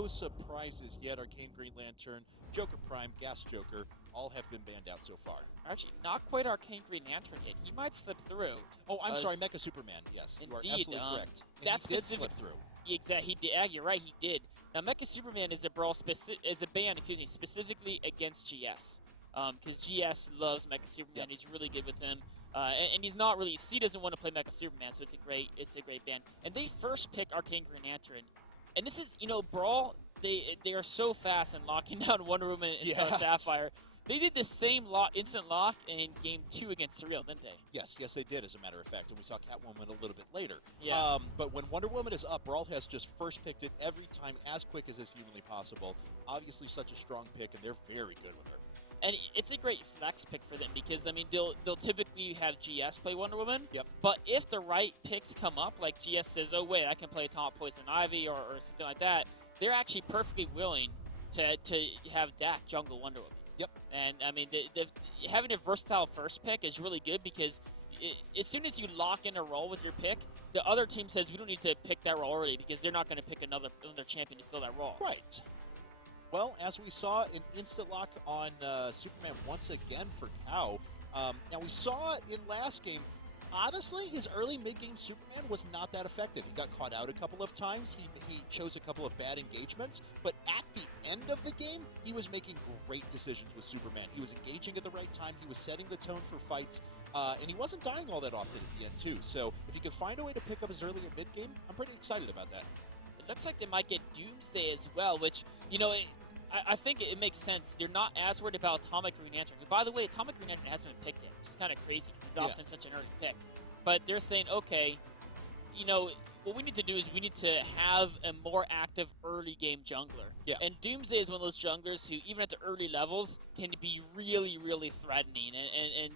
no surprises yet. Arcane Green Lantern, Joker Prime, Gas Joker, all have been banned out so far. Actually, not quite Arcane Green Lantern yet. He might slip through. Oh, I'm sorry, Mecha Superman. Yes, you are absolutely correct. And that's he did slip through. Exactly, he did. Yeah, you're right, he did. Now, Mecha Superman is a ban, specifically against GS. Because GS loves Mecha Superman. Yep. He's really good with him. And he's not really. C doesn't want to play Mecha Superman, so it's a great ban. And they first pick Arcane Green Lantern, and this is BrawL. They are so fast in locking down Wonder Woman and Star Sapphire. They did the same instant lock in Game 2 against Surreal, didn't they? Yes, they did, as a matter of fact, and we saw Catwoman a little bit later. Yeah. But when Wonder Woman is up, BrawL has just first picked it every time as quick as is humanly possible. Obviously such a strong pick, and they're very good with her. And it's a great flex pick for them because, I mean, they'll typically have GS play Wonder Woman. Yep. But if the right picks come up, like GS says, oh, wait, I can play Atomic Poison Ivy or something like that, they're actually perfectly willing to have Dak jungle Wonder Woman. Yep. And, I mean, having a versatile first pick is really good because as soon as you lock in a role with your pick, the other team says we don't need to pick that role already because they're not going to pick another champion to fill that role. Right. Well, as we saw, an instant lock on Superman once again for Cow. Now, we saw in last game, honestly, his early mid-game Superman was not that effective. He got caught out a couple of times. He chose a couple of bad engagements. But at the end of the game, he was making great decisions with Superman. He was engaging at the right time. He was setting the tone for fights. And he wasn't dying all that often at the end, too. So if he could find a way to pick up his earlier mid-game, I'm pretty excited about that. It looks like they might get Doomsday as well, which, I think it makes sense. They're not as worried about Atomic Green Lantern. By the way, Atomic Green Lantern hasn't been picked yet, which is kind of crazy because he's often such an early pick. But they're saying, okay, what we need to do is we need to have a more active early game jungler. Yeah. And Doomsday is one of those junglers who, even at the early levels, can be really, really threatening. And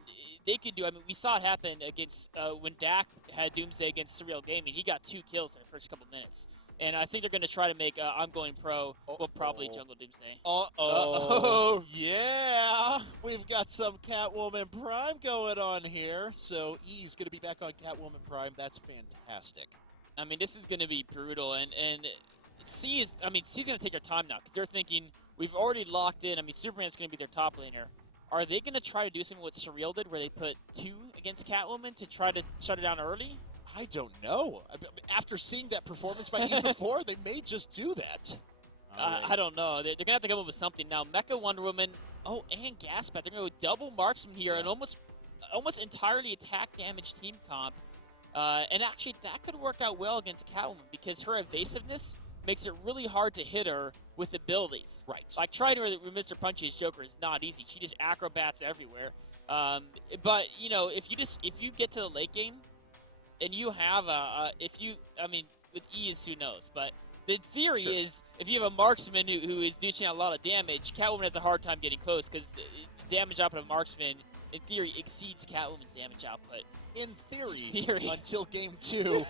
they could do, I mean, we saw it happen against, when Dak had Doomsday against Surreal Gaming. He got 2 kills in the first couple minutes. And I think they're going to try to make I'm going pro. We'll probably jungle Doomsday. Uh-oh. Yeah. We've got some Catwoman Prime going on here. So E's going to be back on Catwoman Prime. That's fantastic. I mean, this is going to be brutal. And C's going to take their time now because they're thinking, we've already locked in. I mean, Superman's going to be their top laner. Are they going to try to do something what Surreal did where they put 2 against Catwoman to try to shut it down early? I don't know. After seeing that performance by Eve before, they may just do that. Right. I don't know. They're going to have to come up with something. Now, Mecha Wonder Woman, and Gaspat. They're going to go double marksman here and almost entirely attack damage team comp. And actually, that could work out well against Catwoman because her evasiveness makes it really hard to hit her with abilities. Right. Like, trying to Mr. Punch's Joker is not easy. She just acrobats everywhere. But, if you get to the late game, and you have with ease, who knows? But the theory is, if you have a marksman who is dishing out a lot of damage, Catwoman has a hard time getting close because the damage output of marksman, in theory, exceeds Catwoman's damage output. In theory. Until Game 2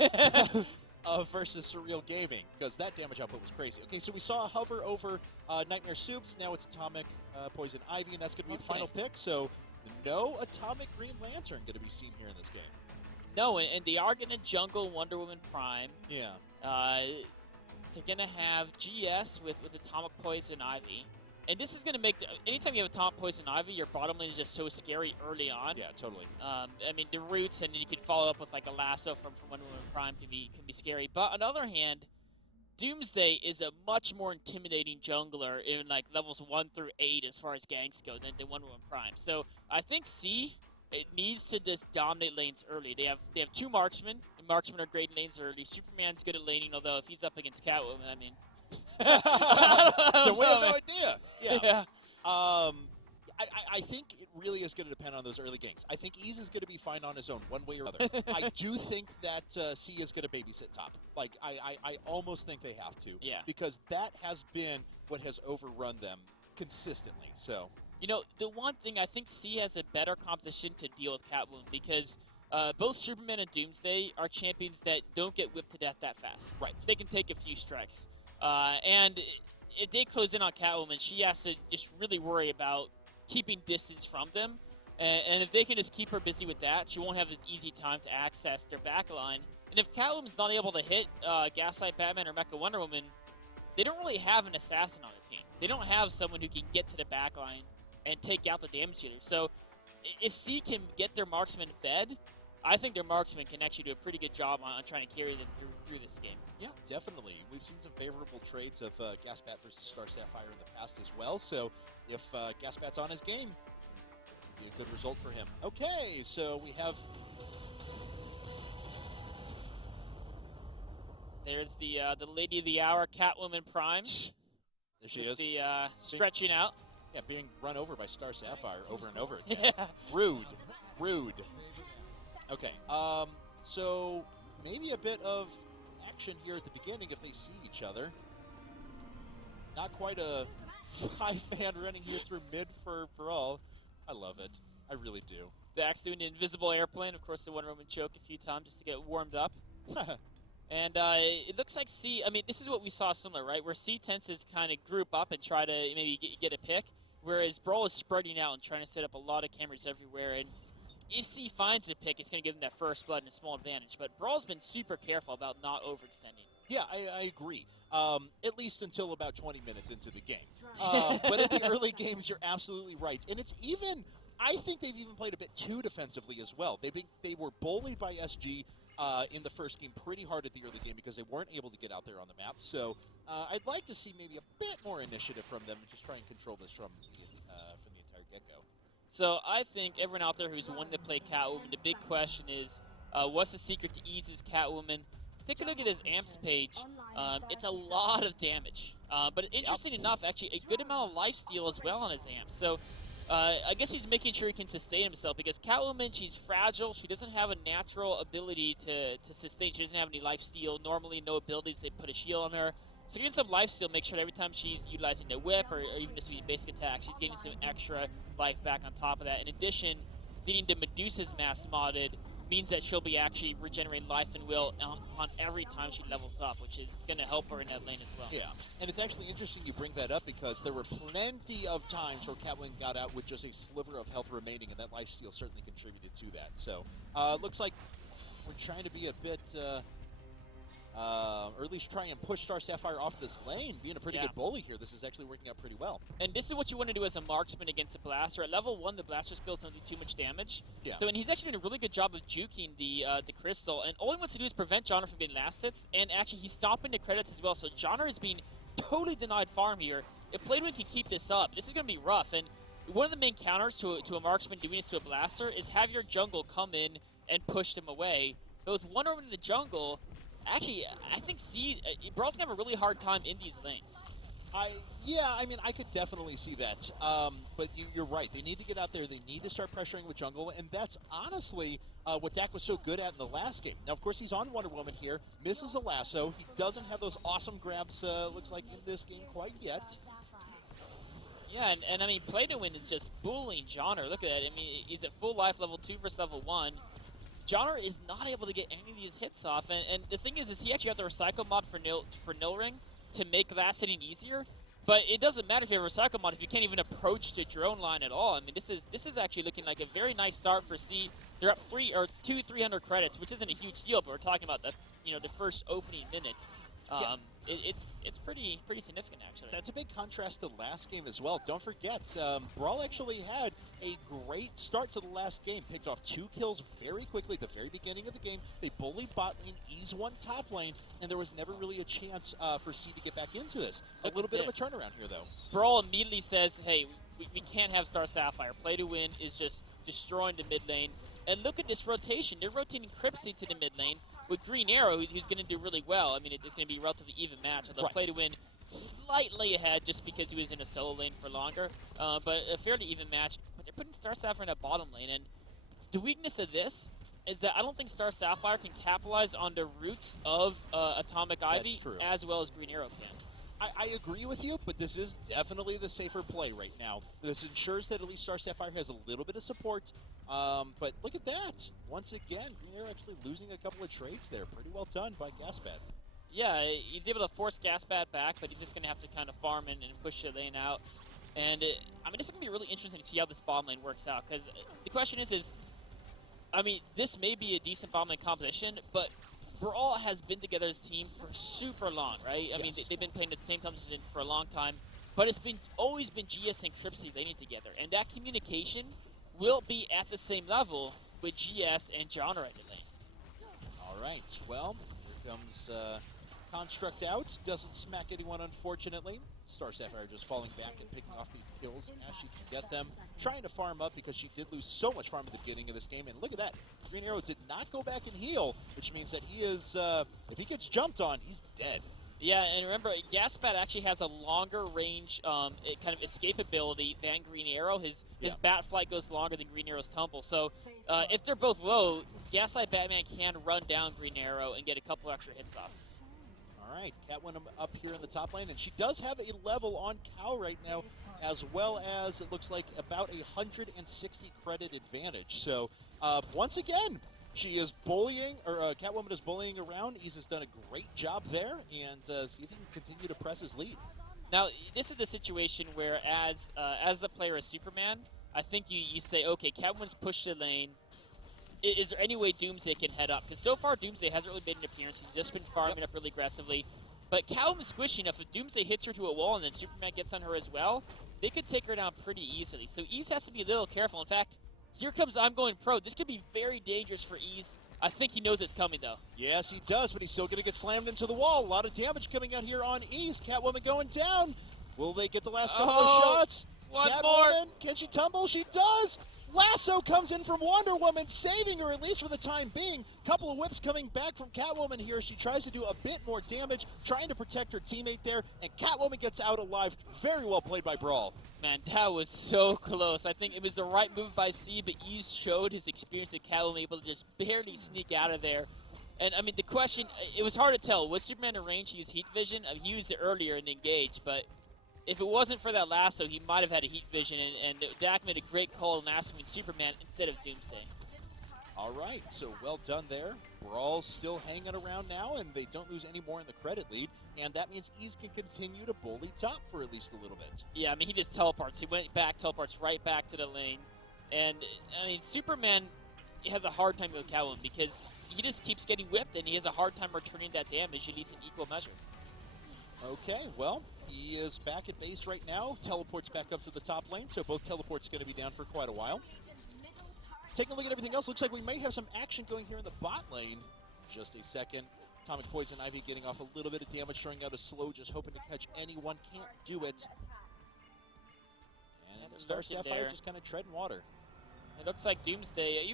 versus Surreal Gaming, because that damage output was crazy. Okay, so we saw a hover over Nightmare Soups. Now it's Atomic Poison Ivy, and that's going to be the final pick. So no Atomic Green Lantern going to be seen here in this game. No, and they are going to jungle Wonder Woman Prime. Yeah. They're going to have GS with Atomic Poison Ivy. And this is going to make anytime you have Atomic Poison Ivy, your bottom lane is just so scary early on. Yeah, totally. The roots, and you could follow up with like a lasso from Wonder Woman Prime can be scary. But on the other hand, Doomsday is a much more intimidating jungler in like levels 1 through 8 as far as ganks go than Wonder Woman Prime. So I think it needs to just dominate lanes early. They have 2 marksmen, and marksmen are great in lanes early. Superman's good at laning, although if he's up against Catwoman, I mean... we have no idea. Yeah. I think it really is going to depend on those early games. I think Ease is going to be fine on his own, one way or other. I do think that C is going to babysit top. Like, I almost think they have to. Yeah. Because that has been what has overrun them consistently, so... the one thing, I think C has a better competition to deal with Catwoman because both Superman and Doomsday are champions that don't get whipped to death that fast. Right. They can take a few strikes. And if they close in on Catwoman, she has to just really worry about keeping distance from them. And if they can just keep her busy with that, she won't have as easy time to access their backline. And if Catwoman's not able to hit Gaslight Batman or Mecha Wonder Woman, they don't really have an assassin on the team. They don't have someone who can get to the back line and take out the damage dealer. So if C can get their marksman fed, I think their marksman can actually do a pretty good job on trying to carry them through this game. Yeah, definitely. We've seen some favorable trades of Gaspat versus Star Sapphire in the past as well. So if Gaspat's on his game, it'd be a good result for him. Okay, so we have... There's the lady of the hour, Catwoman Prime. There she is. The stretching out. Yeah, being run over by Star Sapphire over and over again. Yeah. Rude. Rude. Okay, so maybe a bit of action here at the beginning if they see each other. Not quite a 5-man running here through mid for BrawL. I love it. I really do. Dax doing the invisible airplane. Of course, the one Roman choke a few times just to get warmed up. And it looks like C, I mean, this is what we saw similar, right? Where C tends to kind of group up and try to maybe get a pick, whereas BrawL is spreading out and trying to set up a lot of cameras everywhere. And if C finds a pick, it's going to give them that first blood and a small advantage. But BrawL's been super careful about not overextending. Yeah, I agree. At least until about 20 minutes into the game. But in the early games, you're absolutely right. And it's even, I think they've even played a bit too defensively as well. They were bullied by SG in the first game pretty hard at the early game because they weren't able to get out there on the map. So I'd like to see maybe a bit more initiative from them and just try and control this from the entire get-go. So I think everyone out there who's wanting to play Catwoman, the big question is, what's the secret to ease his Catwoman? Take a look at his amps page. It's a lot of damage. But interesting enough, actually, a good amount of lifesteal as well on his amps. So I guess he's making sure he can sustain himself because Catwoman, she's fragile. She doesn't have a natural ability to sustain. She doesn't have any lifesteal. Normally, no abilities. They put a shield on her. So getting some lifesteal, make sure that every time she's utilizing the whip or even just using basic attack, she's getting some extra life back on top of that. In addition, getting the Medusa's mask modded means that she'll be actually regenerating life and will on every time she levels up, which is going to help her in that lane as well. Yeah, and it's actually interesting you bring that up because there were plenty of times where Catwoman got out with just a sliver of health remaining, and that lifesteal certainly contributed to that. So looks like we're trying to be a bit... or at least try and push Star Sapphire off this lane, being a pretty good bully here. This is actually working out pretty well. And this is what you want to do as a marksman against a blaster. At level 1, the blaster skills don't do too much damage. Yeah. So, and he's actually doing a really good job of juking the crystal. And all he wants to do is prevent Johnner from getting last hits. And actually, he's stopping the credits as well. So Johnner is being totally denied farm here. If Playdoin can keep this up, this is going to be rough. And one of the main counters to a marksman doing this to a blaster is have your jungle come in and push them away. But with one over in the jungle... Actually, I think BrawL's gonna have a really hard time in these lanes. Yeah, I mean, I could definitely see that. But you're right. They need to get out there. They need to start pressuring with jungle, and that's honestly what Dak was so good at in the last game. Now, of course, he's on Wonder Woman here, misses a lasso. He doesn't have those awesome grabs, looks like, in this game quite yet. Yeah, and I mean, Play-to-Win is just bullying Johnner. Look at that. I mean, he's at full life, level 2 versus level 1. Johnner is not able to get any of these hits off, and the thing is he actually got the recycle mod for Nilring to make last hitting easier. But it doesn't matter if you have a recycle mod if you can't even approach the drone line at all. I mean, this is actually looking like a very nice start for C. They're up 300 credits, which isn't a huge deal, but we're talking about the first opening minutes. It's pretty significant, actually. That's a big contrast to the last game as well. Don't forget, BrawL actually had a great start to the last game. Picked off 2 kills very quickly at the very beginning of the game. They bullied bot lane, ease 1 top lane, and there was never really a chance for C to get back into this. A little bit of a turnaround here, though. BrawL immediately says, hey, we can't have Star Sapphire. Play to win is just destroying the mid lane. And look at this rotation. They're rotating Cripsy to the mid lane with Green Arrow, who's going to do really well. I mean, it's going to be a relatively even match. Although Play to win slightly ahead just because he was in a solo lane for longer. But a fairly even match. But they're putting Star Sapphire in a bottom lane. And the weakness of this is that I don't think Star Sapphire can capitalize on the roots of Atomic Ivy as well as Green Arrow can. I agree with you, but this is definitely the safer play right now. This ensures that at least Star Sapphire has a little bit of support. But look at that. Once again, Green Arrow actually losing a couple of trades there. Pretty well done by Gaspat. Yeah, he's able to force Gaspat back, but he's just going to have to kind of farm in and push the lane out. And, I mean, this is going to be really interesting to see how this bottom lane works out. Because the question is, I mean, this may be a decent bottom lane composition, but BrawL has been together as a team for super long, right? I mean, Yes. they've been playing at the same time for a long time, but it's been always been GS and Cripsy laning together, and that communication will be at the same level with GS and Genre in the lane. All right, well, here comes Construct out. Doesn't smack anyone, unfortunately. Star Sapphire just falling back and picking off these kills as she can get them. Trying to farm up because she did lose so much farm at the beginning of this game. And look at that. Green Arrow did not go back and heal, which means that he is, if he gets jumped on, he's dead. Yeah, and remember, Gaspat actually has a longer range kind of escape ability than Green Arrow. His bat flight goes longer than Green Arrow's tumble. So if they're both low, Gaslight Batman can run down Green Arrow and get a couple extra hits off. All right, Catwoman up here in the top lane, and she does have a level on Cal right now, as well as it looks like about 160 credit advantage. So once again, she is bullying, or Catwoman is bullying around. Ease has done a great job there, and see if he can continue to press his lead. Now, this is the situation where, as the player of Superman, I think you say, okay, Catwoman's pushed the lane. Is there any way Doomsday can head up? Because so far, Doomsday hasn't really made an appearance. He's just been farming up really aggressively. But Catwoman's squishy enough. If Doomsday hits her to a wall and then Superman gets on her as well, they could take her down pretty easily. So Ease has to be a little careful. In fact, here comes I'm Going Pro. This could be very dangerous for Ease. I think he knows it's coming, though. Yes, he does, but he's still going to get slammed into the wall. A lot of damage coming out here on Ease. Catwoman going down. Will they get the last couple of shots? One Catwoman, more. can she tumble? She does. Lasso comes in from Wonder Woman, saving her at least for the time being. Couple of whips coming back from Catwoman here. She tries to do a bit more damage, trying to protect her teammate there, and Catwoman gets out alive. Very well played by BrawL. Man, that was so close. I think it was the right move by C, but Ease showed his experience with Catwoman, able to just barely sneak out of there. And, I mean, the question, it was hard to tell. Was Superman in range? He used heat vision. He used it earlier in the engage, but if it wasn't for that lasso, he might have had a heat vision, and Dak made a great call in lassoing Superman instead of Doomsday. All right, so well done there. BrawL still hanging around now, and they don't lose any more in the credit lead, and that means Ease can continue to bully top for at least a little bit. Yeah, I mean, he just teleports. He went back, teleports right back to the lane. And, I mean, Superman has a hard time with Catwoman because he just keeps getting whipped, and he has a hard time returning that damage at least in equal measure. Okay, well, he is back at base right now. Teleports back up to the top lane, so both teleports going to be down for quite a while. Taking a look at everything else, looks like we may have some action going here in the bot lane. Just a second. Atomic Poison Ivy getting off a little bit of damage, throwing out a slow, just hoping to catch anyone. Can't do it. And Star Sapphire just kind of treading water. It looks like Doomsday, I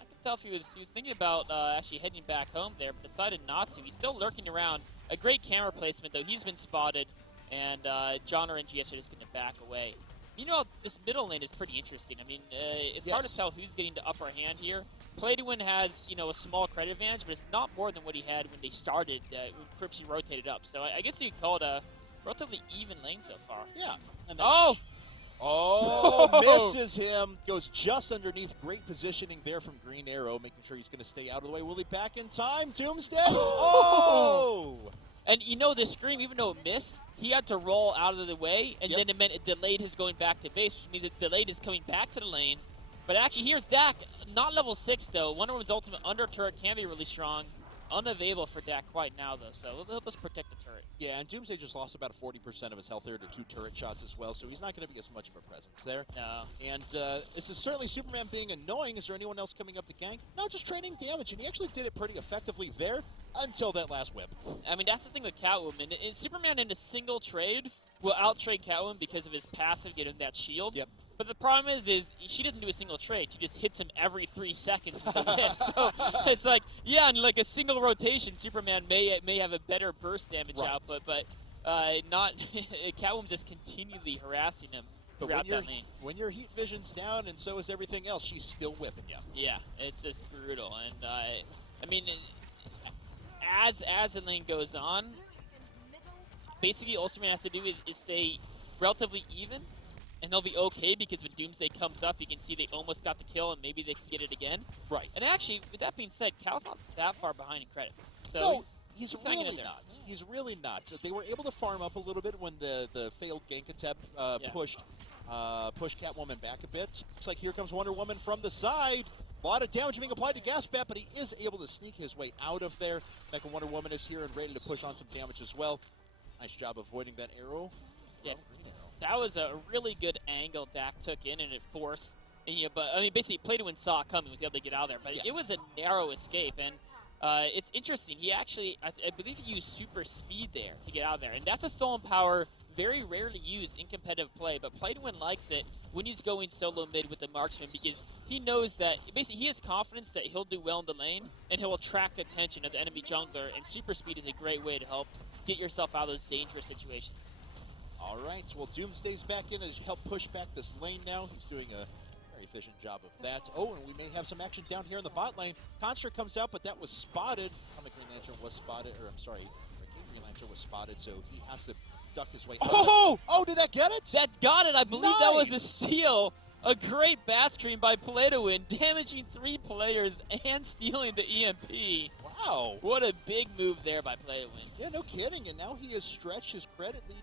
can tell if he was thinking about actually heading back home there, but decided not to. He's still lurking around. A great camera placement, though. He's been spotted, and Genre and GS are just going to back away. You know, this middle lane is pretty interesting. I mean, it's hard to tell who's getting the upper hand here. Playdwin has, a small credit advantage, but it's not more than what he had when they started, when Cripsy rotated up. So I guess you could call it a relatively even lane so far. Yeah. And oh! Misses him. Goes just underneath. Great positioning there from Green Arrow, making sure he's going to stay out of the way. Will he back in time? Doomsday? Oh! And the scream, even though it missed, he had to roll out of the way, and then it meant it delayed his going back to base, which means it delayed his coming back to the lane. But actually, here's Dak. Not level 6, though. Wonder Woman's ultimate under turret can be really strong. Unavailable for Dak quite now, though, so let's protect the turret. Yeah, and Doomsday just lost about 40% of his health there to 2 turret shots as well, so he's not going to be as much of a presence there. No. And this is certainly Superman being annoying. Is there anyone else coming up to gank? No, just trading damage, and he actually did it pretty effectively there until that last whip. I mean, that's the thing with Catwoman. Superman in a single trade will out-trade Catwoman because of his passive getting that shield. Yep. But the problem is she doesn't do a single trade. She just hits him every 3 seconds with a whip. So it's like, yeah, in like a single rotation, Superman may have a better burst damage output, but not Catwoman just continually harassing him throughout that lane. When your heat vision's down and so is everything else, she's still whipping you. Yeah, it's just brutal. And I mean, as the lane goes on, basically all Superman has to do is stay relatively even. And they'll be okay because when Doomsday comes up, you can see they almost got the kill and maybe they can get it again. Right. And actually, with that being said, Cal's not that far behind in credits. So no, he's hanging really in there. not. He's really not. So they were able to farm up a little bit when the failed gank attempt pushed Catwoman back a bit. Looks like here comes Wonder Woman from the side. A lot of damage being applied to Gasbat, but he is able to sneak his way out of there. Mecha Wonder Woman is here and ready to push on some damage as well. Nice job avoiding that arrow. Yeah, green arrow. that was a really good angle Dak took in, and it forced. And, but I mean, basically, Play to Win saw it coming, was able to get out of there. But it was a narrow escape, and it's interesting. He actually, I believe, he used super speed there to get out of there, and that's a stolen power very rarely used in competitive play. But Play to Win likes it when he's going solo mid with the marksman, because he knows that basically he has confidence that he'll do well in the lane and he'll attract the attention of the enemy jungler. And super speed is a great way to help get yourself out of those dangerous situations. All right, so Doomsday's back in to help push back this lane now. He's doing a very efficient job of that. Oh, and we may have some action down here in the bot lane. Construct comes out, but that was spotted. Comic Green Lantern was spotted, or I'm sorry, King Green Lantern was spotted, so he has to duck his way out. Oh, did that get it? That got it. I believe that was a steal. A great bat screen by Play to Win, damaging 3 players and stealing the EMP. Wow. What a big move there by Play to Win. Yeah, no kidding. And now he has stretched his credit lead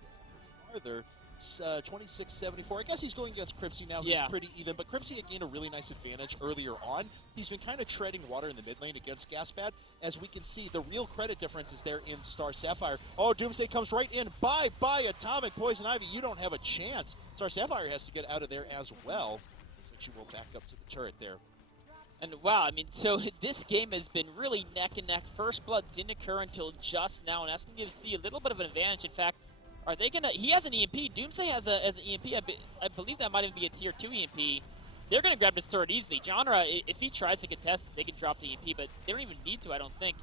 farther. 26-74. I guess he's going against Cripsy now. He's pretty even, but Cripsy had gained a really nice advantage earlier on. He's been kind of treading water in the mid lane against Gasbat. As we can see, the real credit difference is there in Star Sapphire. Oh, Doomsday comes right in. Bye, Atomic Poison Ivy. You don't have a chance. Star Sapphire has to get out of there as well. Looks like she will back up to the turret there. And wow, I mean, so this game has been really neck and neck. First blood didn't occur until just now, and that's going to give C a little bit of an advantage. In fact, are they going to... He has an EMP. Doomsday has an EMP. I believe that might even be a tier 2 EMP. They're going to grab this turret easily. Genre, if he tries to contest, they can drop the EMP, but they don't even need to, I don't think.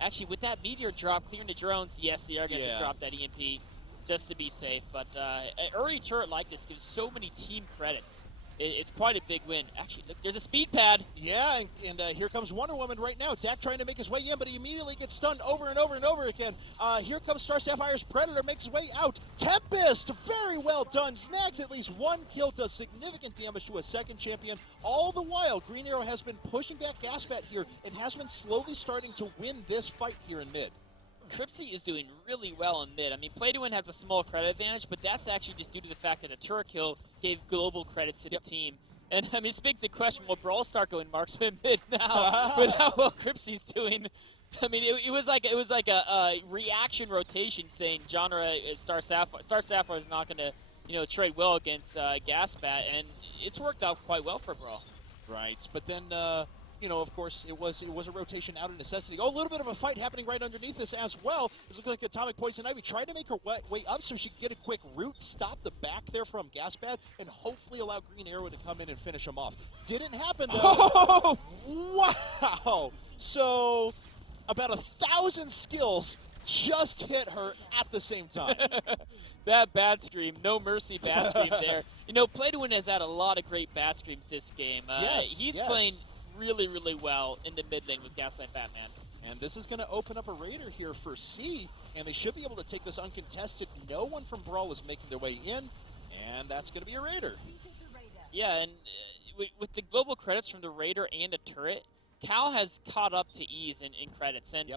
Actually, with that meteor drop clearing the drones, yes, they are going to drop that EMP just to be safe. But an early turret like this gives so many team credits. It's quite a big win. Actually, look, there's a speed pad. Yeah, and here comes Wonder Woman right now. Dak trying to make his way in, but he immediately gets stunned over and over and over again. Here comes Star Sapphire's Predator, makes his way out. Tempest, very well done. Snags at least 1 kill, does significant damage to a second champion. All the while, Green Arrow has been pushing back Gasbat here and has been slowly starting to win this fight here in mid. Cripsy is doing really well in mid. I mean, Play to Win has a small credit advantage, but that's actually just due to the fact that a turret kill gave global credits to the team. And I mean, it begs the question, will BrawL start going marksman mid now with how well Cripsy's doing? I mean, it was like a reaction rotation saying genre Star Sapphire is not going to trade well against Gasbat, and it's worked out quite well for BrawL. Right, but then of course, it was a rotation out of necessity. Oh, a little bit of a fight happening right underneath this as well. This looks like Atomic Poison Ivy tried to make her way up so she could get a quick root, stop the back there from Gasbat, and hopefully allow Green Arrow to come in and finish him off. Didn't happen, though. Wow! So, about 1,000 skills just hit her at the same time. That bat scream, no mercy bat scream there. Play to Win has had a lot of great bat screams this game. He's playing really, really well in the mid lane with Gaslight Batman. And this is going to open up a Raider here for C, and they should be able to take this uncontested. No one from BrawL is making their way in, and that's going to be a Raider. Yeah, and with the global credits from the Raider and a turret, Cal has caught up to Ease in credits. And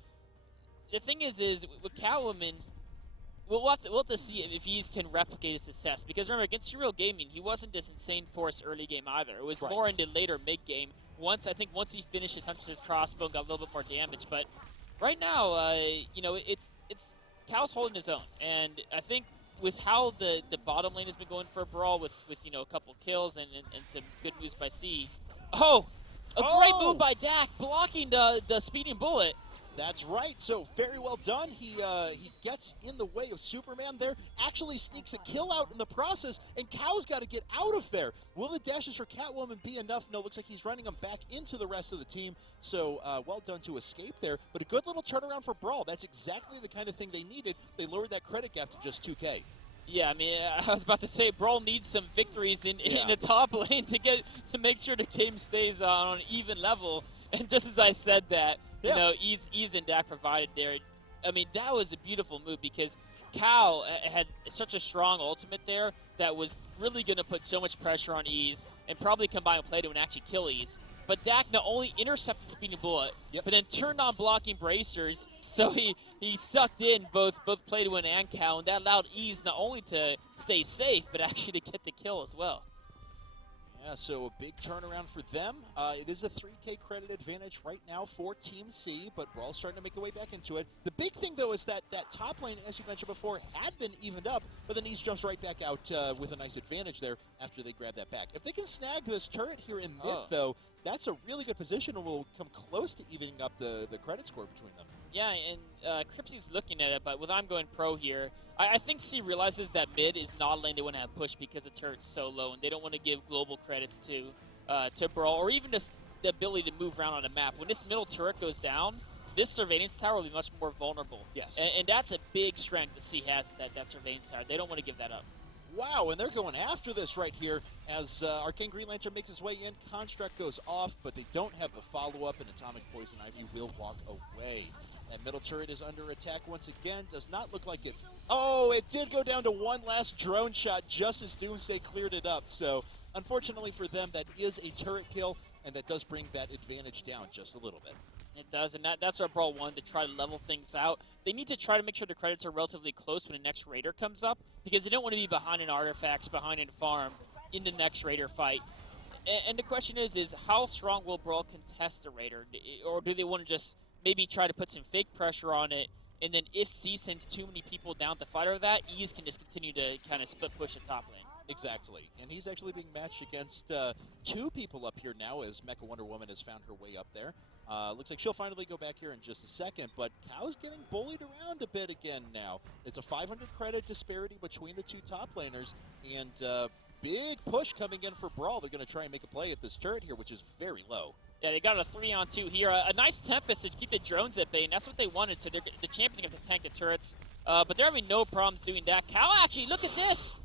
the thing is with Catwoman, we'll have to see if Ease can replicate his success. Because remember, against Serial Gaming, he wasn't this insane force early game either. It was more into later mid game. Once he finished his Huntress's crossbow, got a little bit more damage. But right now, it's Cal's holding his own. And I think with how the bottom lane has been going for BrawL with a couple kills and some good moves by C. Oh, a great move by Dak, blocking the speeding bullet. That's right. So very well done. He gets in the way of Superman there, actually sneaks a kill out in the process, and Cow's got to get out of there. Will the dashes for Catwoman be enough? No, looks like he's running them back into the rest of the team. So well done to escape there, but a good little turnaround for BrawL. That's exactly the kind of thing they needed. They lowered that credit gap to just 2K. Yeah, I mean, I was about to say BrawL needs some victories in the top lane to make sure the game stays on an even level. And just as I said that, Ease and Dak provided there. I mean, that was a beautiful move because Cal had such a strong ultimate there that was really going to put so much pressure on Ease and probably combine with Play to and actually kill Ease. But Dak not only intercepted Speeding Bullet, but then turned on blocking bracers, so he sucked in both Play to Win and Cal, and that allowed Ease not only to stay safe, but actually to get the kill as well. Yeah, so a big turnaround for them. It is a 3K credit advantage right now for Team C, but BrawL's starting to make their way back into it. The big thing, though, is that top lane, as you mentioned before, had been evened up, but then East jumps right back out with a nice advantage there after they grab that back. If they can snag this turret here in mid, though, that's a really good position and will come close to evening up the credit score between them. Yeah, and Cripsy's looking at it, but with I'm going pro here, I think C realizes that mid is not a lane they want to have pushed because the turret's so low, and they don't want to give global credits to BrawL, or even just the ability to move around on a map. When this middle turret goes down, this surveillance tower will be much more vulnerable. Yes. And that's a big strength that C has, that surveillance tower. They don't want to give that up. Wow, and they're going after this right here as Arcane Green Lantern makes his way in. Construct goes off, but they don't have the follow-up, and Atomic Poison Ivy will walk away. That middle turret is under attack once again. Does not look like it. Oh, it did go down to one last drone shot just as Doomsday cleared it up. So, unfortunately for them, that is a turret kill, and that does bring that advantage down just a little bit. It does, and that's what BrawL wanted, to try to level things out. They need to try to make sure the credits are relatively close when the next Raider comes up, because they don't want to be behind in artifacts, behind in farm, in the next Raider fight. And the question is how strong will BrawL contest the Raider? Or do they want to just maybe try to put some fake pressure on it, and then if C sends too many people down to fight over that, Ease can just continue to kind of split push the top lane. Exactly, and he's actually being matched against two people up here now as Mecha Wonder Woman has found her way up there. Looks like she'll finally go back here in just a second, but Cow's getting bullied around a bit again now. It's a 500 credit disparity between the two top laners, and big push coming in for BrawL. They're going to try and make a play at this turret here, which is very low. Yeah, they got a 3-on-2 here. A nice Tempest to keep the drones at bay, and that's what they wanted. So the champions are going to tank the turrets, but they're having no problems doing that. Cow actually, look at this!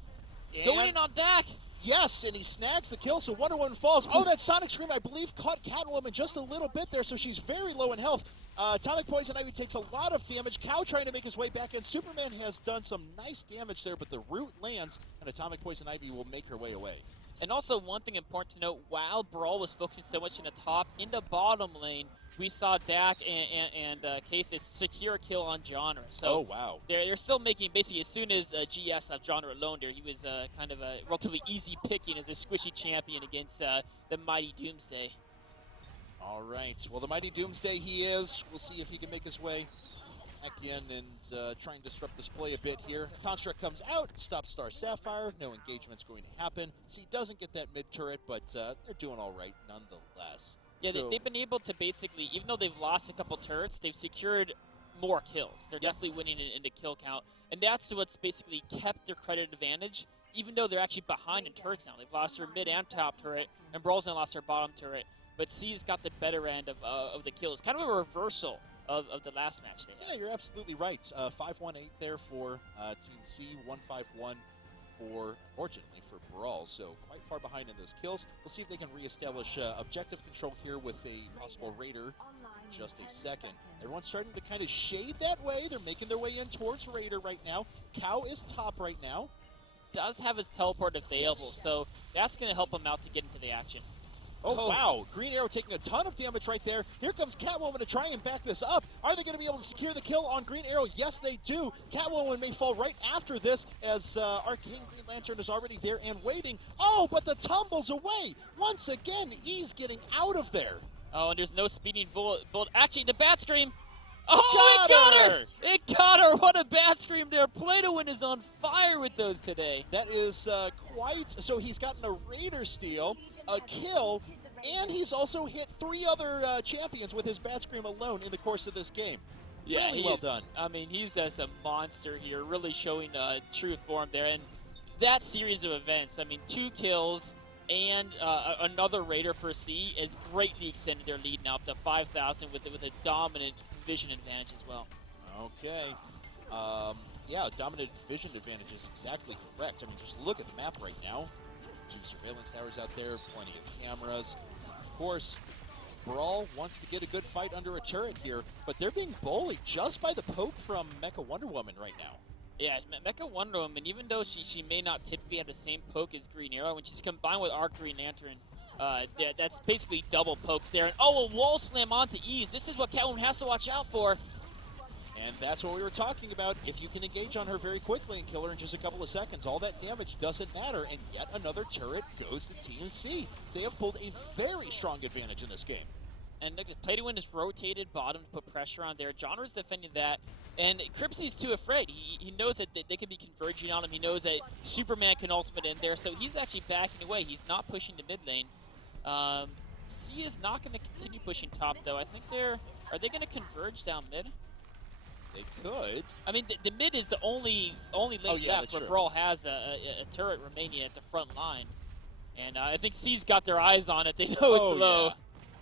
And going in on Dak. Yes, and he snags the kill, so Wonder Woman falls. Oh, that Sonic Scream, I believe, caught Catwoman just a little bit there, so she's very low in health. Atomic Poison Ivy takes a lot of damage. Cow trying to make his way back in. Superman has done some nice damage there, but the root lands, and Atomic Poison Ivy will make her way away. And also, one thing important to note, while BrawL was focusing so much in the top, in the bottom lane, we saw Dak and Kathis secure a kill on Genre. So oh, wow. They're still making, basically, as soon as GS left Genre alone there, he was kind of a relatively easy picking as a squishy champion against the mighty Doomsday. All right. Well, the mighty Doomsday he is. We'll see if he can make his way back in and try and disrupt this play a bit here. Construct comes out, stops Star Sapphire. No engagement's going to happen. C doesn't get that mid turret, but they're doing all right nonetheless. Yeah, so, they've been able to basically, even though they've lost a couple turrets, they've secured more kills. They're definitely winning in the kill count. And that's what's basically kept their credit advantage, even though they're actually behind in turrets now. They've lost their mid and top turret, and BrawL's now lost their bottom turret. But C's got the better end of the kills. Kind of a reversal of the last match they had. Yeah, you're absolutely right. 5-1-8 there for Team C, 1-5-1 for, unfortunately, for BrawL. So quite far behind in those kills. We'll see if they can reestablish objective control here with a possible Raider in just a second. Everyone's starting to kind of shade that way. They're making their way in towards Raider right now. Cow is top right now. Does have his teleport available, so that's going to help him out to get into the action. Oh, wow. Green Arrow taking a ton of damage right there. Here comes Catwoman to try and back this up. Are they going to be able to secure the kill on Green Arrow? Yes, they do. Catwoman may fall right after this as Arcane Green Lantern is already there and waiting. Oh, but the tumbles away. Once again, E's getting out of there. Oh, and there's no speeding bullet. Actually, the Bat Scream. Oh, it got her! It got her! What a Bat Scream there. Play-to-win is on fire with those today. That is quite... So he's gotten a Raider steal, a kill, and he's also hit 3 other champions with his Bat Scream alone in the course of this game. Yeah, really well done. I mean, he's just a monster here, really showing true form there. And that series of events, I mean, 2 kills and another Raider for C has greatly extended their lead now up to 5,000 with a dominant vision advantage as well. Okay. Yeah, dominant vision advantage is exactly correct. I mean, just look at the map right now. 2 surveillance towers out there, plenty of cameras. Of course, BrawL wants to get a good fight under a turret here, but they're being bullied just by the poke from Mecha Wonder Woman right now. Yeah, Mecha Wonder Woman, even though she may not typically have the same poke as Green Arrow, when she's combined with Arc Green Lantern, that's basically double pokes there. And oh, a wall slam onto Ease. This is what Catwoman has to watch out for. And that's what we were talking about. If you can engage on her very quickly and kill her in just a couple of seconds, all that damage doesn't matter, and yet another turret goes to Team C. They have pulled a very strong advantage in this game. And look, Play to Win is rotated bottom to put pressure on there. Johnner's defending that, and Cripsy's too afraid. He knows that they could be converging on him. He knows that Superman can ultimate in there, so he's actually backing away. He's not pushing to mid lane. C is not going to continue pushing top, though. I think are they going to converge down mid? They could. I mean, the mid is the only lane left where BrawL has a turret remaining at the front line. And I think C's got their eyes on it. They know it's low. Yeah.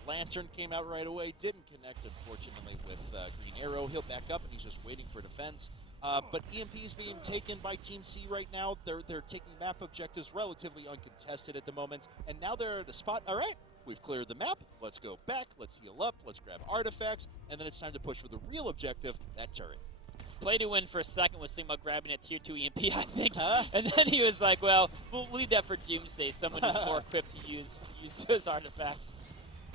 Lantern came out right away, didn't connect, unfortunately, with Green Arrow. He'll back up, and he's just waiting for defense. But EMP is being taken by Team C right now. They're taking map objectives relatively uncontested at the moment. And now they're at a spot. All right, we've cleared the map. Let's go back. Let's heal up. Let's grab artifacts. And then it's time to push for the real objective, that turret. Play to Win for a second was thinking about grabbing a tier 2 EMP, I think. And then he was like, well, we'll leave that for Doomsday, someone who's more equipped to use those artifacts.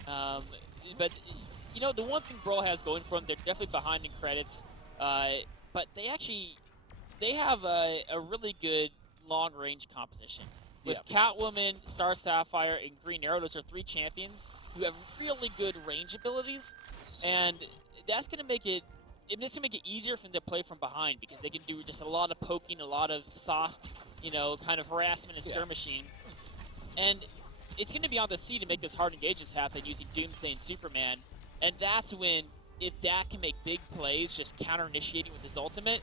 But, you know, the one thing BrawL has going for them, they're definitely behind in credits. But they have a really good long-range composition. With Catwoman, Star Sapphire, and Green Arrow, those are 3 champions who have really good range abilities. And that's going to make it easier for them to play from behind because they can do just a lot of poking, a lot of soft, you know, kind of harassment and skirmishing. And it's going to be on the C to make those hard engages happen using Doomsday and Superman. And that's when, if Dak can make big plays, just counter-initiating with his ultimate,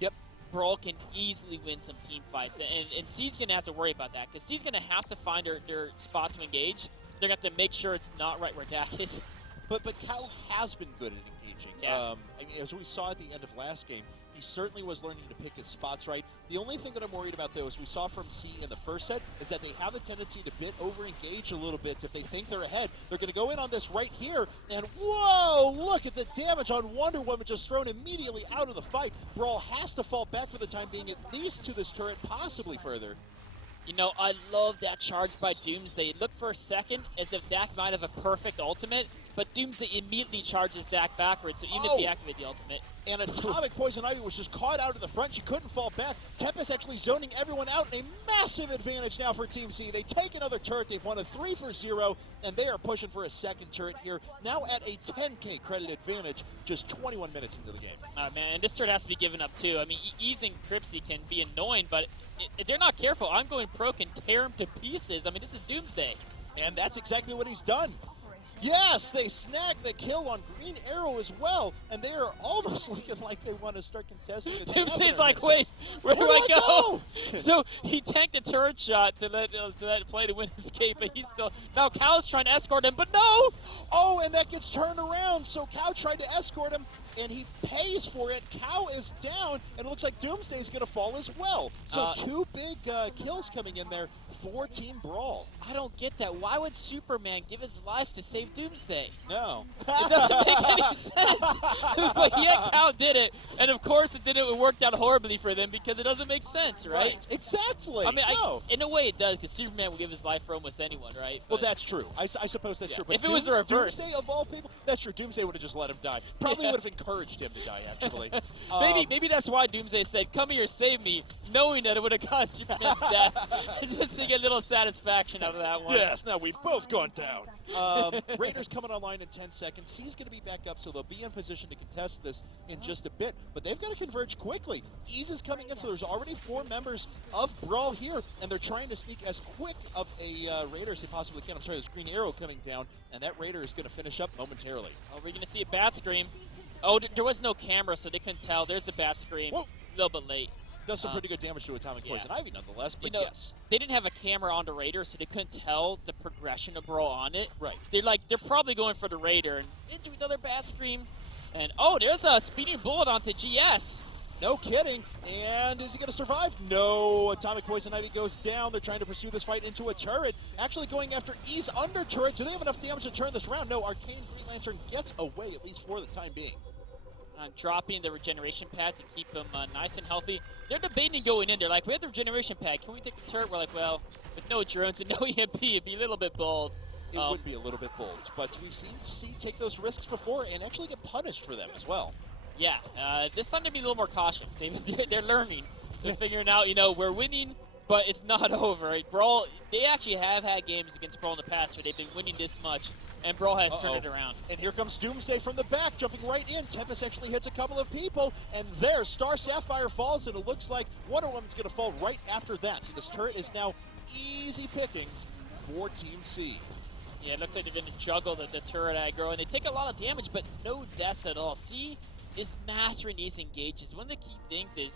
BrawL can easily win some team fights. And C's going to have to worry about that because C's going to have to find their spot to engage. They're going to have to make sure it's not right where Dak is. But Kyle has been good at engaging. I mean, as we saw at the end of last game, he certainly was learning to pick his spots right. The only thing that I'm worried about, though, as we saw from C in the first set, is that they have a tendency to over-engage a little bit. If they think they're ahead, they're going to go in on this right here, and whoa, look at the damage on Wonder Woman just thrown immediately out of the fight. BrawL has to fall back for the time being, at least to this turret, possibly further. You know, I love that charge by Doomsday. It looked for a second as if Dak might have a perfect ultimate, but Doomsday immediately charges Dak backwards, so even if he activated the ultimate. And Atomic Poison Ivy was just caught out of the front. She couldn't fall back. Tempest actually zoning everyone out, and a massive advantage now for Team C. They take another turret. They've won a 3-for-0, and they are pushing for a second turret here, now at a 10K credit advantage, just 21 minutes into the game. Oh, man, and this turret has to be given up, too. I mean, easing Cripsy can be annoying, but if they're not careful, I'm going pro can tear him to pieces. I mean, this is Doomsday. And that's exactly what he's done. Yes, they snag the kill on Green Arrow as well, and they are almost looking like they want to start contesting the Doomsday's like, wait, where do I go? So he tanked a turret shot to let Play to Win escape, but he's still... Now Cow's trying to escort him, but no! Oh, and that gets turned around, so Cow tried to escort him, and he pays for it. Cow is down, and it looks like Doomsday's going to fall as well. So 2 big kills coming in there for Team BrawL. I don't get that. Why would Superman give his life to save Doomsday? No. It doesn't make any sense. But yet Cow did it, and of course it worked out horribly for them because it doesn't make sense, right? Exactly. I mean, in a way it does, because Superman will give his life for almost anyone, right? Well, that's true. I suppose that's true. But if it was a reverse. Doomsday, of all people, that's true. Doomsday would have just let him die. Probably would have encouraged him to die, actually. Maybe that's why Doomsday said, come here, save me, knowing that it would have caused Superman's death. Just to get a little satisfaction out of that one. Yes, now we've both gone down. Raiders coming online in 10 seconds. C's going to be back up, so they'll be in position to contest this in just a bit. But they've got to converge quickly. Ease is coming in, so there's already 4 members of BrawL here, and they're trying to sneak as quick of a Raider as they possibly can. I'm sorry, there's Green Arrow coming down, and that Raider is going to finish up momentarily. Oh, we're going to see a bat scream. Oh, there was no camera, so they couldn't tell. There's the bat scream. Whoa. A little bit late. Does some pretty good damage to Atomic Poison Ivy nonetheless, but yes. They didn't have a camera on the Raider, so they couldn't tell the progression of BrawL on it. Right. They're probably going for the Raider, and into another bat scream. And, oh, there's a speeding bullet onto GS. No kidding. And is he going to survive? No. Atomic Poison Ivy goes down. They're trying to pursue this fight into a turret. Actually going after E's under turret. Do they have enough damage to turn this around? No. Arcane Green Lantern gets away, at least for the time being. Dropping the regeneration pad to keep them nice and healthy. They're debating going in. They're like, we have the regeneration pad. Can we take the turret? We're like, well, with no drones and no EMP, it'd be a little bit bold. It would be a little bit bold. But we've seen C take those risks before and actually get punished for them as well. Yeah, this time to be a little more cautious. They're learning. They're figuring out, we're winning, but it's not over. Right? BrawL, they actually have had games against BrawL in the past where they've been winning this much, and BrawL has turned it around. And here comes Doomsday from the back, jumping right in. Tempest actually hits a couple of people, and there, Star Sapphire falls, and it looks like Wonder Woman's going to fall right after that. So this turret is now easy pickings for Team C. Yeah, it looks like they're going to juggle the turret aggro, and they take a lot of damage, but no deaths at all. C is mastering these engages. One of the key things is,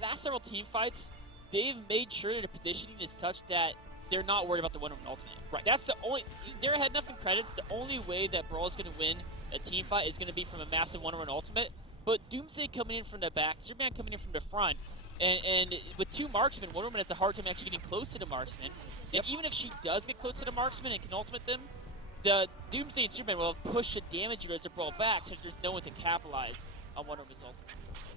last several team fights, they've made sure that their positioning is such that they're not worried about the Wonder Woman ultimate. Right. That's the only, they're ahead enough in credits. The only way that BrawL is going to win a team fight is going to be from a massive Wonder Woman ultimate. But Doomsday coming in from the back, Superman coming in from the front, and with two marksmen, Wonder Woman has a hard time actually getting close to the marksman. Yep. And even if she does get close to the marksman and can ultimate them, the Doomsday and Superman will have pushed the damage dealers to BrawL back, so there's no one to capitalize on Wonder Woman's ultimate.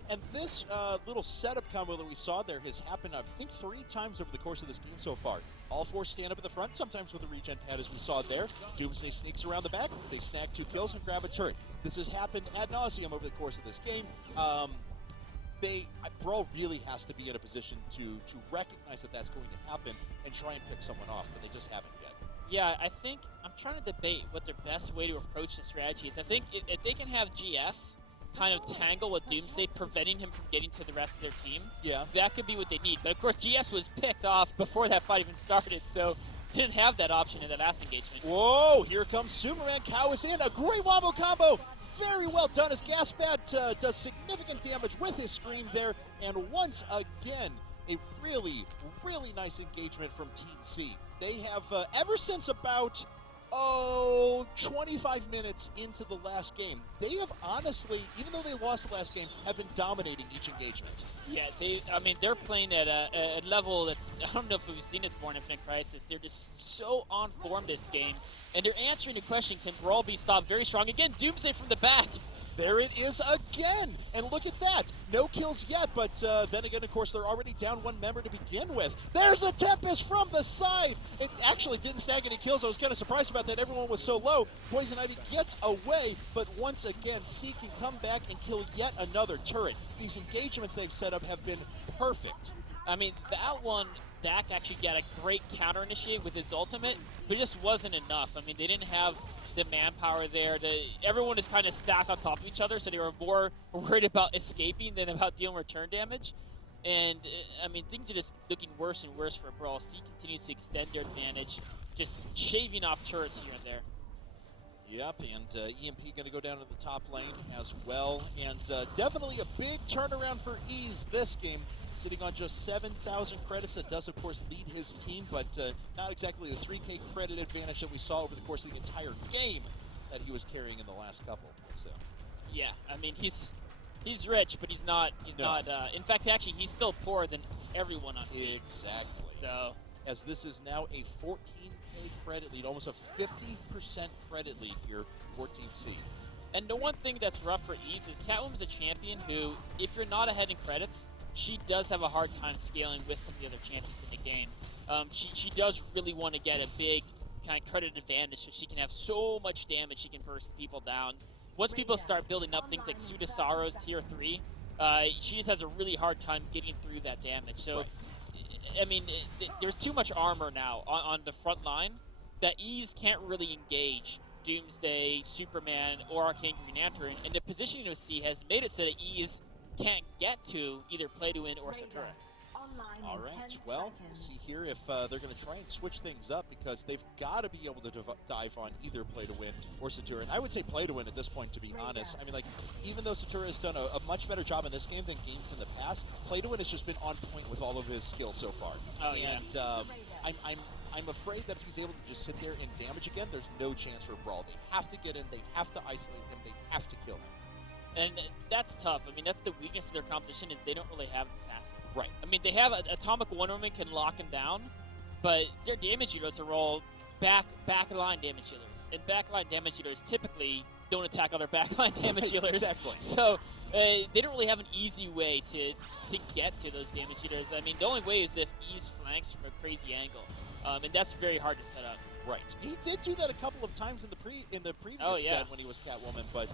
And this little setup combo that we saw there has happened, I think, 3 times over the course of this game so far. All 4 stand up at the front, sometimes with a regen pad, as we saw there. Doomsday sneaks around the back, they snag 2 kills and grab a turret. This has happened ad nauseum over the course of this game. BrawL really has to be in a position to recognize that that's going to happen and try and pick someone off, but they just haven't yet. Yeah, I think I'm trying to debate what their best way to approach the strategy is. I think if they can have GS kind of tangle with Doomsday, preventing him from getting to the rest of their team, yeah, that could be what they need. But of course, GS was picked off before that fight even started, so they didn't have that option in that last engagement. Whoa, here comes Superman. Cow is in. A great wombo combo. Very well done as Gaspat does significant damage with his scream there. And once again, a really, really nice engagement from Team C. They have, ever since about, 25 minutes into the last game, they have honestly, even though they lost the last game, have been dominating each engagement. Yeah, they're playing at a level that's, I don't know if we've seen this more in Infinite Crisis. They're just so on form this game. And they're answering the question, can BrawL be stopped very strong? Again, Doomsday from the back. There it is again, and look at that. No kills yet, but then again, of course, they're already down 1 member to begin with. There's the Tempest from the side. It actually didn't snag any kills. I was kind of surprised about that. Everyone was so low. Poison Ivy gets away, but once again, C can come back and kill yet another turret. These engagements they've set up have been perfect. I mean, that one, Dak actually got a great counter initiate with his ultimate, but it just wasn't enough. I mean, they didn't have the manpower there. Everyone is kind of stacked on top of each other, so they were more worried about escaping than about dealing return damage. And, I mean, things are just looking worse and worse for BrawL. C continues to extend their advantage, just shaving off turrets here and there. Yep, and EMP going to go down to the top lane as well. And definitely a big turnaround for Ease this game. Sitting on just 7,000 credits. That does, of course, lead his team, but not exactly the 3K credit advantage that we saw over the course of the entire game that he was carrying in the last couple. So, yeah, I mean, he's rich, but he's not. In fact, actually, he's still poorer than everyone on team. Exactly. So, as this is now a 14K credit lead, almost a 50% credit lead here for Team C. And the one thing that's rough for Ease is Catwoman's a champion who, if you're not ahead in credits, she does have a hard time scaling with some of the other champions in the game. She does really want to get a big kind of credit advantage so she can have so much damage she can burst people down. Once people start building up things like Sudasaro's tier 3, she just has a really hard time getting through that damage. So, I mean, there's too much armor now on the front line that Ease can't really engage Doomsday, Superman, or Arcane Green Lantern, and the positioning of C has made it so that Ease can't get to either play to win or Satura. All right, well, we'll see here if they're going to try and switch things up, because they've got to be able to dive on either play to win or Satura. And I would say play to win at this point, to be honest. I mean, like, even though Satura has done a much better job in this game than games in the past, play to win has just been on point with all of his skills so far. Oh, and yeah. I'm afraid that if he's able to just sit there and damage again, there's no chance for BrawL. They have to get in, they have to isolate him, they have to kill him. And that's tough. I mean, that's the weakness of their competition, is they don't really have an assassin. Right. I mean, they have Atomic Wonder Woman can lock him down, but their damage dealers are all backline damage dealers. And backline damage dealers typically don't attack other backline damage dealers. Exactly. So they don't really have an easy way to get to those damage dealers. I mean, the only way is if Ease flanks from a crazy angle. And that's very hard to set up. Right. He did do that a couple of times in the previous set when he was Catwoman, but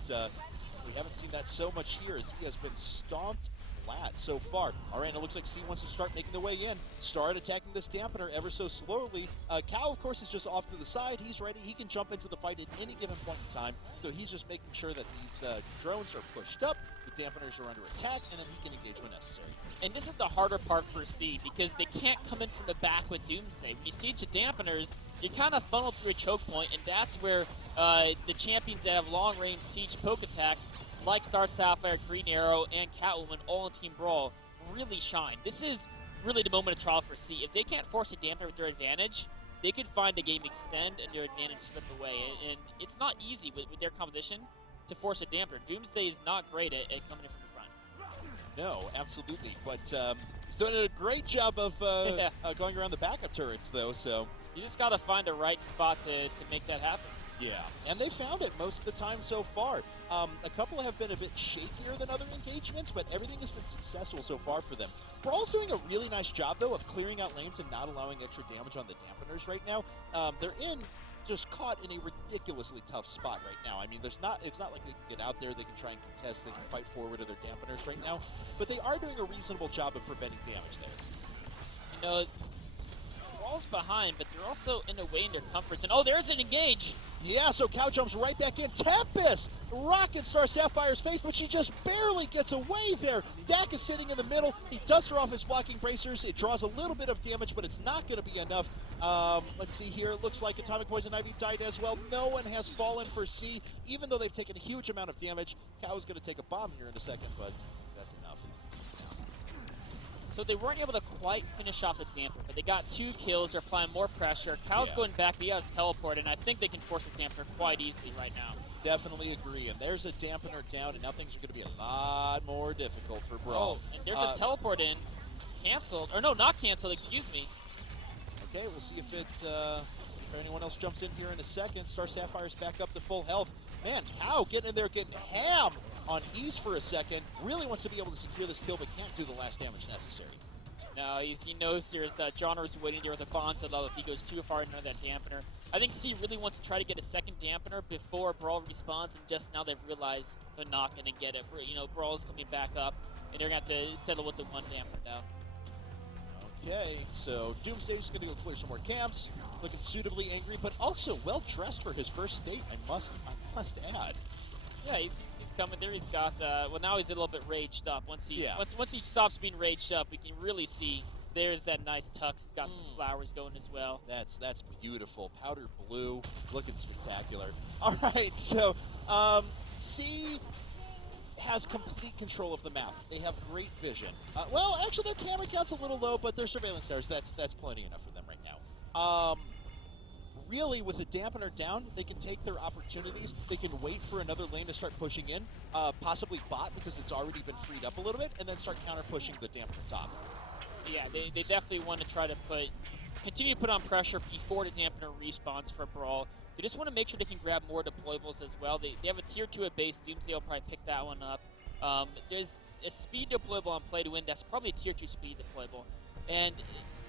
We haven't seen that so much here as he has been stomped flat so far. All right, it looks like C wants to start making the way in, start attacking this dampener ever so slowly. Cow, of course, is just off to the side. He's ready. He can jump into the fight at any given point in time, so he's just making sure that these drones are pushed up, the dampeners are under attack, and then he can engage when necessary. And this is the harder part for C, because they can't come in from the back with Doomsday. When you siege the dampeners, you kind of funnel through a choke point, and that's where the champions that have long-range siege poke attacks, like Star Sapphire, Green Arrow, and Catwoman, all in Team Brawl, really shine. This is really the moment of trial for C. If they can't force a dampener with their advantage, they could find a game extend and their advantage slip away. And it's not easy with their composition to force a dampener. Doomsday is not great at coming in from the front. No, absolutely. But he's doing a great job of going around the backup turrets, though. So you just got to find the right spot to make that happen. Yeah, and they found it most of the time so far. A couple have been a bit shakier than other engagements, but everything has been successful so far for them. BrawL's doing a really nice job, though, of clearing out lanes and not allowing extra damage on the dampeners right now. They're just caught in a ridiculously tough spot right now. I mean, it's not like they can get out there, they can try and contest, they can fight forward to their dampeners right now, but they are doing a reasonable job of preventing damage there. You know, BrawL's behind, but they're also in a way in their comforts. And oh, there's an engage! Yeah, so Cow jumps right back in. Tempest! Rocket Star Sapphire's face, but she just barely gets away there. Dak is sitting in the middle. He dusts her off his blocking bracers. It draws a little bit of damage, but it's not going to be enough. Let's see here. It looks like Atomic Poison Ivy died as well. No one has fallen for C, even though they've taken a huge amount of damage. Cow is going to take a bomb here in a second, but that's enough. So they weren't able to quite finish off the damper, but they got 2 kills. They're applying more pressure. Cow's going back, but he has teleport, and I think they can force the damper quite easily right now. Definitely agree, and there's a dampener down, and now things are going to be a lot more difficult for BrawL. Oh, and there's a teleport in. Canceled. Or no, not canceled, excuse me. Okay, we'll see if anyone else jumps in here in a second. Star Sapphire's back up to full health. Man, Cow getting in there, getting ham on ease for a second. Really wants to be able to secure this kill, but can't do the last damage necessary. No, he knows there's Johnner's waiting there with a Bonza level if he goes too far into that dampener. I think C really wants to try to get a second dampener before BrawL respawns, and just now they've realized they're not going to get it. You know, BrawL's coming back up, and they're going to have to settle with the 1 dampener now. Okay, so Doomsday's going to go clear some more camps, looking suitably angry, but also well-dressed for his first state, I must add. Yeah, he's coming there. He's got, well, now he's a little bit raged up. Once he stops being raged up, we can really see there's that nice tux. He's got some flowers going as well. That's beautiful. Powder blue, looking spectacular. All right, so C has complete control of the map. They have great vision. Well, actually, their camera count's a little low, but their surveillance stars, that's plenty enough for them right now. Really, with the dampener down, they can take their opportunities. They can wait for another lane to start pushing in, possibly bot because it's already been freed up a little bit, and then start counter-pushing the dampener top. Yeah, they definitely want to try to continue to put on pressure before the dampener respawns for BrawL. They just want to make sure they can grab more deployables as well. They have a tier 2 at base. Doomsday will probably pick that one up. There's a speed deployable on play to win. That's probably a tier 2 speed deployable. And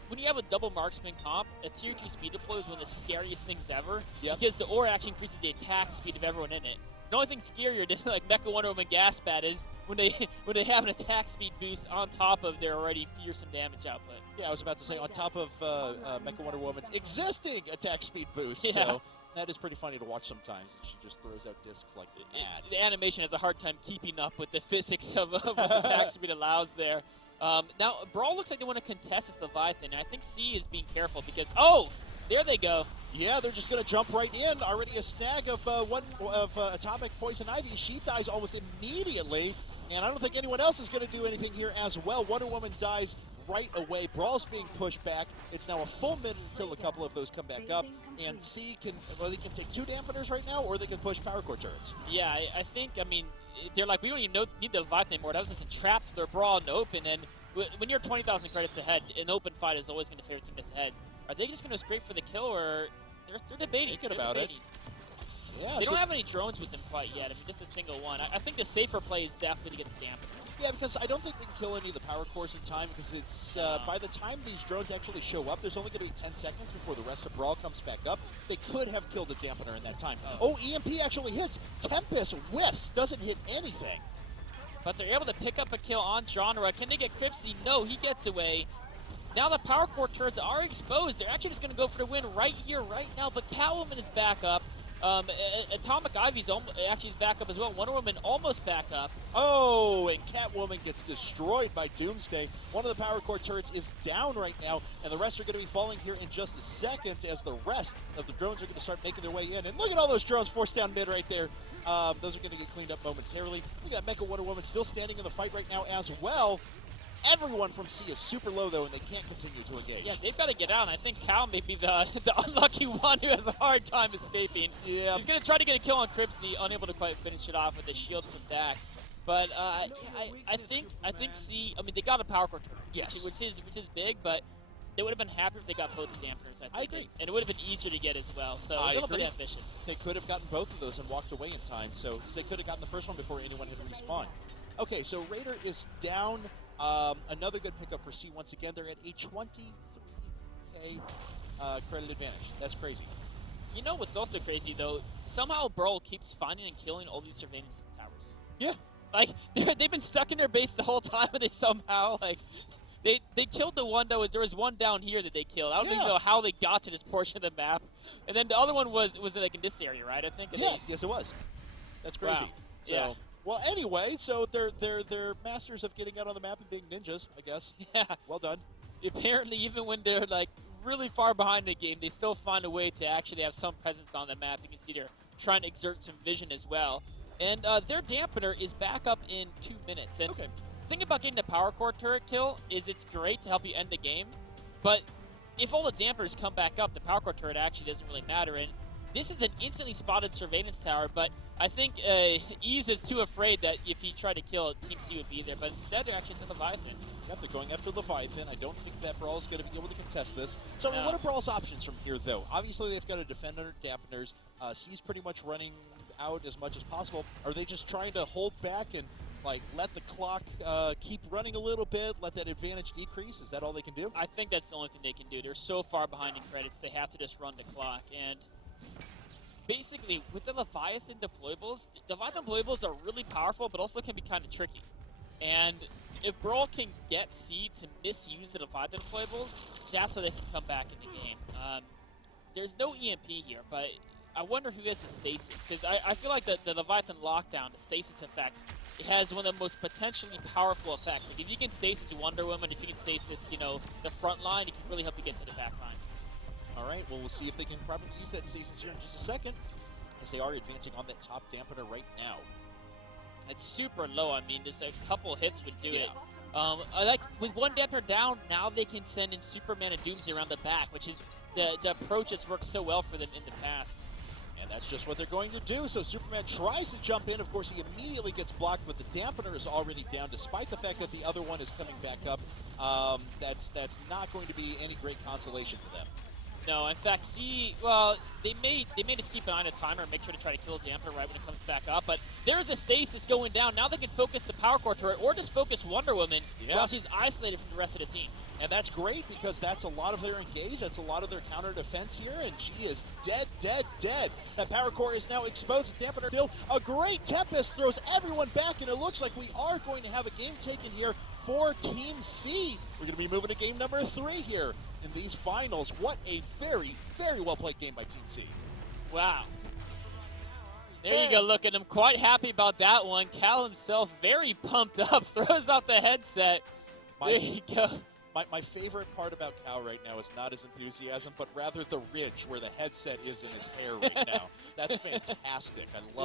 when you have a double marksman comp, a tier 2 speed deploy is one of the scariest things ever. Yep. Because the aura actually increases the attack speed of everyone in it. The only thing scarier than like Mecha Wonder Woman gas bat is when they have an attack speed boost on top of their already fearsome damage output. Yeah, I was about to say on top of Mecha Wonder Woman's existing attack speed boost. Yeah. So that is pretty funny to watch sometimes. She just throws out discs like mad. The animation has a hard time keeping up with the physics of what attack speed allows there. Now, BrawL looks like they want to contest this Leviathan, and I think C is being careful because, oh, there they go. Yeah, they're just going to jump right in. Already a snag of Atomic Poison Ivy. She dies almost immediately, and I don't think anyone else is going to do anything here as well. Wonder Woman dies right away. BrawL's being pushed back. It's now a full minute until a couple of those come back up, and C can, well, they can take 2 dampeners right now, or they can push power core turrets. Yeah, I think, I mean, they're like, we don't even need the Leviathan anymore. That was just a trap to their BrawL in the open, and when you're 20,000 credits ahead, an open fight is always going to favor team that's ahead. Are they just going to scrape for the kill, or they're debating? Thinking about it. Yeah, they don't have any drones with them quite yet. I mean, just a single one. I think the safer play is definitely to get the dampeners. Yeah, because I don't think we can kill any of the power cores in time because it's by the time these drones actually show up, there's only going to be 10 seconds before the rest of BrawL comes back up. They could have killed a dampener in that time. Oh, EMP actually hits. Tempest whiffs, doesn't hit anything. But they're able to pick up a kill on Genre. Can they get Cripsy? No, he gets away. Now the power core turrets are exposed. They're actually just going to go for the win right here, right now. But Catwoman is back up. Atomic Ivy's actually is back up as well. Wonder Woman almost back up. Oh, and Catwoman gets destroyed by Doomsday. One of the power core turrets is down right now, and the rest are going to be falling here in just a second as the rest of the drones are going to start making their way in. And look at all those drones forced down mid right there. Those are going to get cleaned up momentarily. We got Mecha Wonder Woman still standing in the fight right now as well. Everyone from C is super low, though, and they can't continue to engage. Yeah, they've got to get out, and I think Cal may be the unlucky one who has a hard time escaping. Yeah. He's going to try to get a kill on Cripsy, unable to quite finish it off with a shield from back. But I think C, I mean, they got a power core turret, yes, which is big, but they would have been happier if they got both the dampers, I agree. And it would have been easier to get as well, so a little bit ambitious. They could have gotten both of those and walked away in time, so because they could have gotten the first one before anyone had respawned. Okay, so Raider is down. Another good pickup for C once again. They're at a 23k credit advantage. That's crazy. You know what's also crazy, though? Somehow BrawL keeps finding and killing all these surveillance towers. Yeah. Like, they've been stuck in their base the whole time, and they somehow, like... They killed the one that was, there was one down here that they killed. I don't even know how they got to this portion of the map. And then the other one was like in this area, right? I think. Yes, it was. That's crazy. Wow. So, yeah. Well, anyway, so they're masters of getting out on the map and being ninjas, I guess. Yeah. Well done. Apparently, even when they're like really far behind the game, they still find a way to actually have some presence on the map. You can see they're trying to exert some vision as well. And their dampener is back up in 2 minutes. And the thing about getting the power core turret kill is it's great to help you end the game, but if all the dampers come back up, the power core turret actually doesn't really matter. And this is an instantly spotted surveillance tower, but I think Ease is too afraid that if he tried to kill it, Team C would be there. But instead, they're actually the Leviathan. Yep, they're going after Leviathan. I don't think that BrawL is going to be able to contest this. So what are BrawL's options from here, though? Obviously, they've got to defend under dampeners. C's pretty much running out as much as possible. Are they just trying to hold back and like let the clock keep running a little bit, let that advantage decrease? Is that all they can do? I think that's the only thing they can do. They're so far behind in credits, they have to just run the clock. And basically, with the Leviathan deployables are really powerful, but also can be kind of tricky. And if BrawL can get C to misuse the Leviathan deployables, that's how they can come back in the game. There's no EMP here, but I wonder who has the stasis, because I feel like the Leviathan lockdown, the stasis effect, it has one of the most potentially powerful effects. Like if you can stasis Wonder Woman, if you can stasis, the front line, it can really help you get to the back line. All right, well, we'll see if they can probably use that stasis here in just a second, as they are advancing on that top dampener right now. It's super low. I mean, just a couple hits would do it. I like with one dampener down, now they can send in Superman and Doomsday around the back, which is the approach that's worked so well for them in the past. And that's just what they're going to do. So Superman tries to jump in. Of course, he immediately gets blocked, but the dampener is already down, despite the fact that the other one is coming back up. That's not going to be any great consolation for them. No, in fact, they may just keep an eye on a timer and make sure to try to kill the dampener right when it comes back up. But there's a stasis going down. Now they can focus the power core turret or just focus Wonder Woman while she's isolated from the rest of the team. And that's great because that's a lot of their engage. That's a lot of their counter defense here. And she is dead, dead, dead. That power core is now exposed. The dampener still. A great Tempest throws everyone back. And it looks like we are going to have a game taken here for Team C. We're going to be moving to game number 3 here in these finals. What a very, very well-played game by Team C. Wow. There you go. Look at him. Quite happy about that one. Cal himself very pumped up. Throws out the headset. There you go. My favorite part about Cal right now is not his enthusiasm, but rather the ridge where the headset is in his hair right now. That's fantastic. I love it.